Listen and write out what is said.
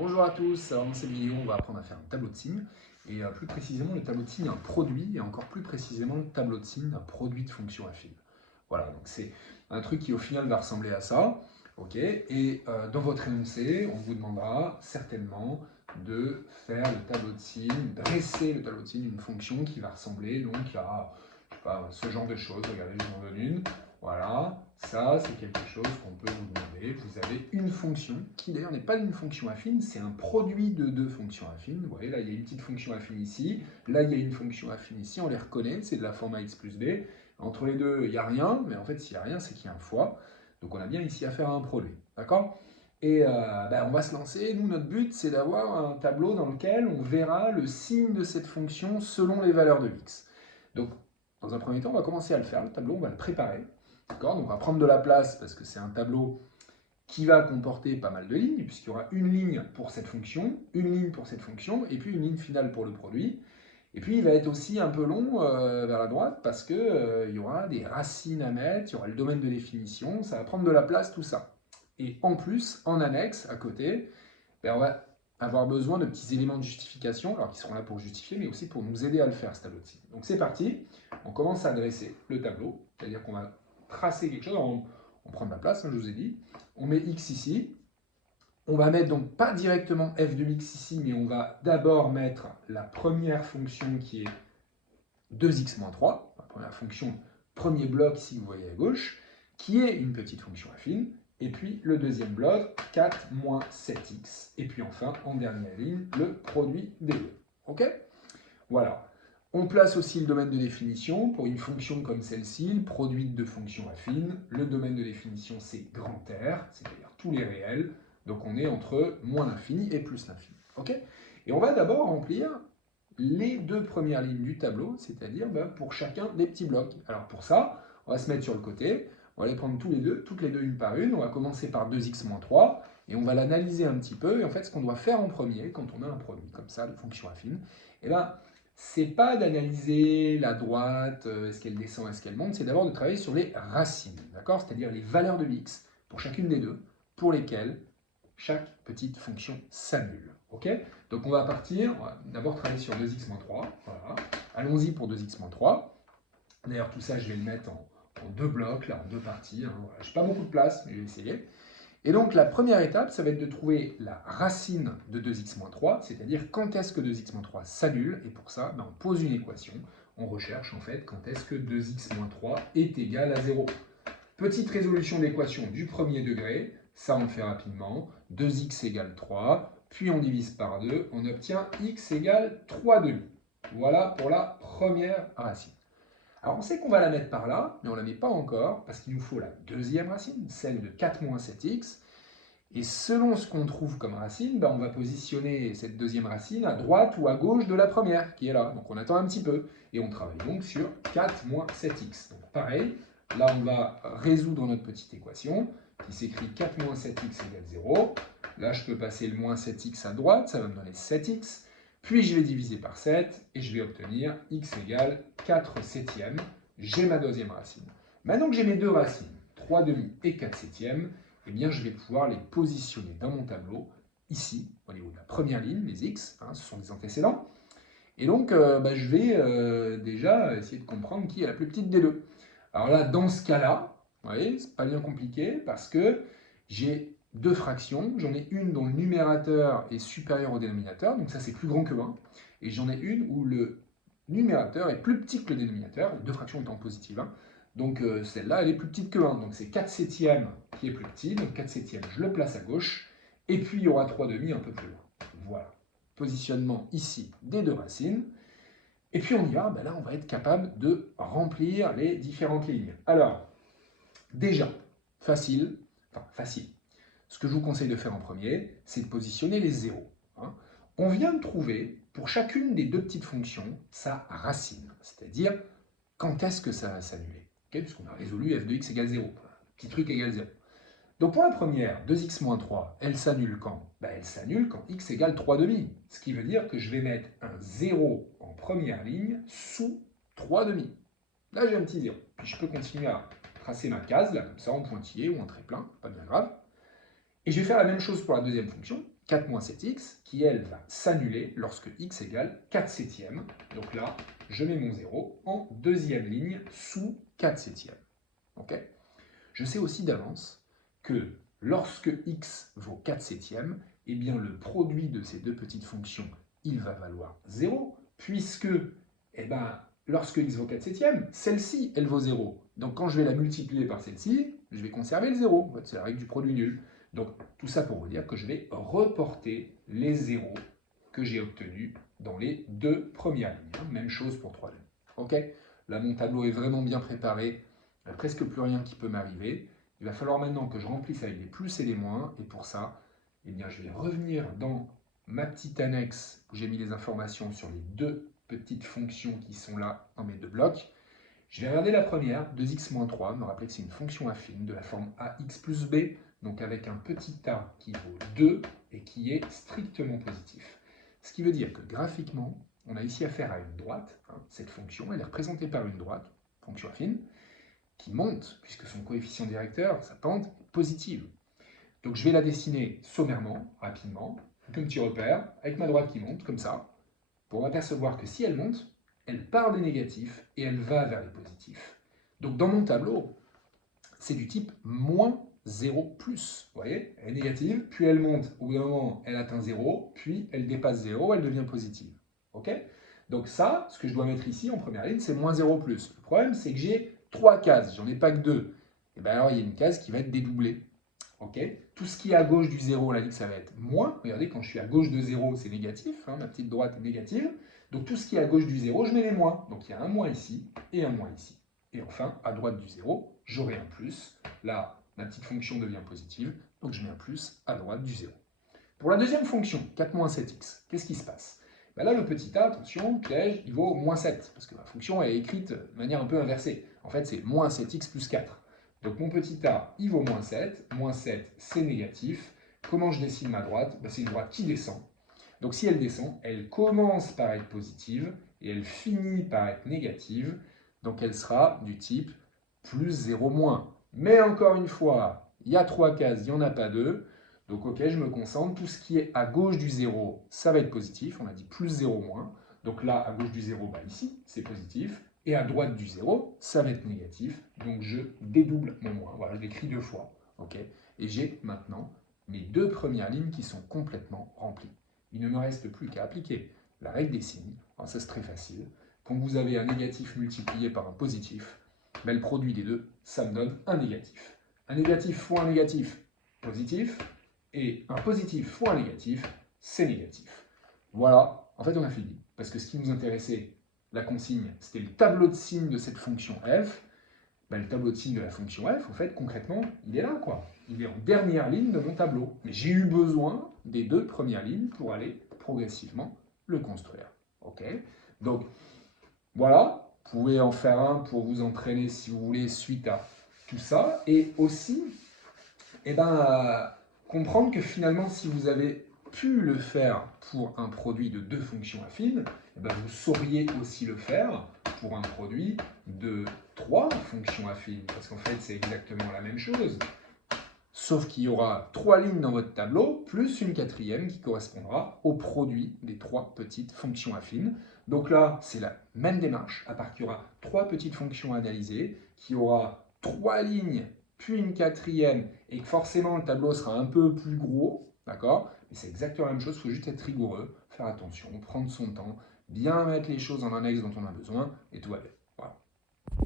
Bonjour à tous, alors dans cette vidéo on va apprendre à faire un tableau de signes et plus précisément le tableau de signes un produit et encore plus précisément le tableau de signes un produit de fonction affine. Voilà, donc c'est un truc qui au final va ressembler à ça, ok, et dans votre énoncé on vous demandera certainement de faire le tableau de signes, dresser le tableau de signes d'une fonction qui va ressembler donc à je sais pas, ce genre de choses. Regardez, je vous en donne une. Voilà, ça c'est quelque chose qu'on peut vous demander. Vous avez une fonction qui d'ailleurs n'est pas une fonction affine, c'est un produit de deux fonctions affines. Vous voyez, là il y a une petite fonction affine ici, là il y a une fonction affine ici, on les reconnaît, c'est de la forme x plus b. Entre les deux, il n'y a rien, mais en fait s'il n'y a rien, c'est qu'il y a un fois. Donc on a bien ici à faire un produit, d'accord? Et on va se lancer. Nous, notre but, c'est d'avoir un tableau dans lequel on verra le signe de cette fonction selon les valeurs de x. Donc, dans un premier temps, on va commencer à le faire. Le tableau, on va le préparer. D'accord? Donc, on va prendre de la place parce que c'est un tableau qui va comporter pas mal de lignes, puisqu'il y aura une ligne pour cette fonction, une ligne pour cette fonction, et puis une ligne finale pour le produit. Et puis, il va être aussi un peu long vers la droite parce qu'il y aura des racines à mettre, il y aura le domaine de définition, ça va prendre de la place, tout ça. Et en plus, en annexe, à côté, on va avoir besoin de petits éléments de justification, alors qui seront là pour justifier, mais aussi pour nous aider à le faire, ce tableau de signes. Donc c'est parti, on commence à dresser le tableau, c'est-à-dire qu'on va tracer quelque chose, on prend de la place, hein, je vous ai dit, on met x ici, on va mettre donc pas directement f de x ici, mais on va d'abord mettre la première fonction qui est 2x moins 3, la première fonction, premier bloc ici que vous voyez à gauche, qui est une petite fonction affine, et puis le deuxième bloc, 4 moins 7x, et puis enfin, en dernière ligne, le produit des deux. Ok? Voilà. On place aussi le domaine de définition. Pour une fonction comme celle-ci, le produit de deux fonctions affines, le domaine de définition c'est grand R, c'est-à-dire tous les réels, donc on est entre moins l'infini et plus l'infini. Ok? Et on va d'abord remplir les deux premières lignes du tableau, c'est-à-dire pour chacun des petits blocs. Alors pour ça, on va se mettre sur le côté, on va les prendre toutes les deux une par une, on va commencer par 2x moins 3, et on va l'analyser un petit peu, et en fait ce qu'on doit faire en premier, quand on a un produit comme ça, de fonction affine, et c'est pas d'analyser la droite, est-ce qu'elle descend, est-ce qu'elle monte, c'est d'abord de travailler sur les racines, d'accord? C'est-à-dire les valeurs de x pour chacune des deux, pour lesquelles chaque petite fonction s'annule. Ok? Donc on va partir, on va d'abord travailler sur 2x moins 3. Voilà. Allons-y pour 2x moins 3. D'ailleurs, tout ça, je vais le mettre en deux blocs, là, en deux parties. Hein. Voilà. Je n'ai pas beaucoup de place, mais je vais essayer. Et donc la première étape, ça va être de trouver la racine de 2x moins 3, c'est-à-dire quand est-ce que 2x moins 3 s'annule. Et pour ça, on pose une équation. On recherche en fait quand est-ce que 2x moins 3 est égal à 0. Petite résolution d'équation du premier degré, ça on le fait rapidement. 2x égale 3, puis on divise par 2, on obtient x égale 3 demi. Voilà pour la première racine. Alors on sait qu'on va la mettre par là, mais on ne la met pas encore, parce qu'il nous faut la deuxième racine, celle de 4 moins 7x. Et selon ce qu'on trouve comme racine, on va positionner cette deuxième racine à droite ou à gauche de la première, qui est là. Donc on attend un petit peu, et on travaille donc sur 4 moins 7x. Donc pareil, là on va résoudre notre petite équation, qui s'écrit 4 moins 7x égale 0. Là je peux passer le moins 7x à droite, ça va me donner 7x. Puis je vais diviser par 7, et je vais obtenir x égale 4 septièmes. J'ai ma deuxième racine. Maintenant que j'ai mes deux racines, 3 demi et 4 septièmes, eh bien, je vais pouvoir les positionner dans mon tableau, ici, au niveau de la première ligne, les x, hein, ce sont des antécédents. Et donc, je vais déjà essayer de comprendre qui est la plus petite des deux. Alors là, dans ce cas-là, vous voyez, c'est pas bien compliqué, parce que j'ai deux fractions, j'en ai une dont le numérateur est supérieur au dénominateur, donc ça c'est plus grand que 1, et j'en ai une où le numérateur est plus petit que le dénominateur, les deux fractions étant positives, hein. Donc celle-là, elle est plus petite que 1. Donc c'est 4 septièmes qui est plus petit. Donc 4 septièmes, je le place à gauche. Et puis il y aura 3 demi un peu plus loin. Voilà. Positionnement ici des deux racines. Et puis on y va. Là, on va être capable de remplir les différentes lignes. Alors, déjà, facile. Ce que je vous conseille de faire en premier, c'est de positionner les zéros. Hein. On vient de trouver, pour chacune des deux petites fonctions, sa racine. C'est-à-dire, quand est-ce que ça va s'annuler? Puisqu'on a résolu f de x égale 0. Petit truc égale 0. Donc pour la première, 2x moins 3, elle s'annule quand? Elle s'annule quand x égale 3 demi. Ce qui veut dire que je vais mettre un 0 en première ligne sous 3 demi. Là, j'ai un petit 0. Puis je peux continuer à tracer ma case, là, comme ça, en pointillé ou en trait plein, pas bien grave. Et je vais faire la même chose pour la deuxième fonction, 4 moins 7x, qui elle va s'annuler lorsque x égale 4 septièmes. Donc là, je mets mon 0 en deuxième ligne sous 4 septièmes. Okay, je sais aussi d'avance que lorsque x vaut 4 septièmes, eh bien le produit de ces deux petites fonctions, il va valoir 0, puisque lorsque x vaut 4 septièmes, celle-ci, elle vaut 0. Donc quand je vais la multiplier par celle-ci, je vais conserver le 0. En fait, c'est la règle du produit nul. Donc tout ça pour vous dire que je vais reporter les zéros que j'ai obtenus dans les deux premières lignes. Même chose pour 3 lignes. Ok, là, mon tableau est vraiment bien préparé. Il n'y a presque plus rien qui peut m'arriver. Il va falloir maintenant que je remplisse avec les plus et les moins. Et pour ça, eh bien, je vais revenir dans ma petite annexe où j'ai mis les informations sur les deux petites fonctions qui sont là dans mes deux blocs. Je vais regarder la première, 2x moins 3, me rappeler que c'est une fonction affine de la forme ax plus b, donc avec un petit a qui vaut 2 et qui est strictement positif. Ce qui veut dire que graphiquement, on a ici affaire à une droite. Cette fonction, elle est représentée par une droite, fonction affine, qui monte, puisque son coefficient directeur, sa pente, est positive. Donc je vais la dessiner sommairement, rapidement, comme petit repère, avec ma droite qui monte, comme ça, pour m'apercevoir que si elle monte, elle part des négatifs et elle va vers les positifs. Donc dans mon tableau, c'est du type moins 0 plus. Vous voyez, elle est négative, puis elle monte, au bout d'un moment, elle atteint 0, puis elle dépasse 0, elle devient positive. Ok? Donc ça, ce que je dois mettre ici en première ligne, c'est moins 0 plus. Le problème, c'est que j'ai 3 cases, j'en ai pas que 2. Et bien alors, il y a une case qui va être dédoublée. Okay, tout ce qui est à gauche du 0, on a dit que ça va être moins. Regardez, quand je suis à gauche de 0, c'est négatif. Ma petite droite est négative. Donc tout ce qui est à gauche du 0, je mets les moins. Donc il y a un moins ici et un moins ici. Et enfin, à droite du 0, j'aurai un plus. Là, ma petite fonction devient positive. Donc je mets un plus à droite du 0. Pour la deuxième fonction, 4 moins 7x, qu'est-ce qui se passe? Là, le petit a, attention, piège, il vaut moins 7. Parce que ma fonction est écrite de manière un peu inversée. En fait, c'est moins 7x plus 4. Donc mon petit a, il vaut moins 7. Moins 7, c'est négatif. Comment je dessine ma droite? C'est une droite qui descend. Donc si elle descend, elle commence par être positive et elle finit par être négative. Donc elle sera du type plus 0 moins. Mais encore une fois, il y a 3 cases, il n'y en a pas 2. Donc ok, je me concentre. Tout ce qui est à gauche du 0, ça va être positif. On a dit plus 0 moins. Donc là, à gauche du 0, ici, c'est positif. Et à droite du 0, ça va être négatif. Donc je dédouble mon moins. Voilà, je l'écris 2 fois. Okay, et j'ai maintenant mes deux premières lignes qui sont complètement remplies. Il ne me reste plus qu'à appliquer la règle des signes. Alors ça, c'est très facile. Quand vous avez un négatif multiplié par un positif, le produit des deux, ça me donne un négatif. Un négatif fois un négatif, positif. Et un positif fois un négatif, c'est négatif. Voilà, en fait on a fini. Parce que ce qui nous intéressait, la consigne, c'était le tableau de signes de cette fonction f. Le tableau de signes de la fonction f, en fait, concrètement, il est là, quoi. Il est en dernière ligne de mon tableau. Mais j'ai eu besoin des deux premières lignes pour aller progressivement le construire. Ok? Donc, voilà, vous pouvez en faire un pour vous entraîner si vous voulez suite à tout ça. Et aussi, comprendre que finalement, si vous avez pu le faire pour un produit de deux fonctions affines, vous sauriez aussi le faire pour un produit de trois fonctions affines, parce qu'en fait, c'est exactement la même chose. Sauf qu'il y aura 3 lignes dans votre tableau, plus une quatrième qui correspondra au produit des 3 petites fonctions affines. Donc là, c'est la même démarche, à part qu'il y aura 3 petites fonctions à analyser, qu'il y aura 3 lignes, puis une quatrième, et que forcément le tableau sera un peu plus gros, d'accord? Mais c'est exactement la même chose, il faut juste être rigoureux, faire attention, prendre son temps, bien mettre les choses en annexe dont on a besoin, et tout va bien.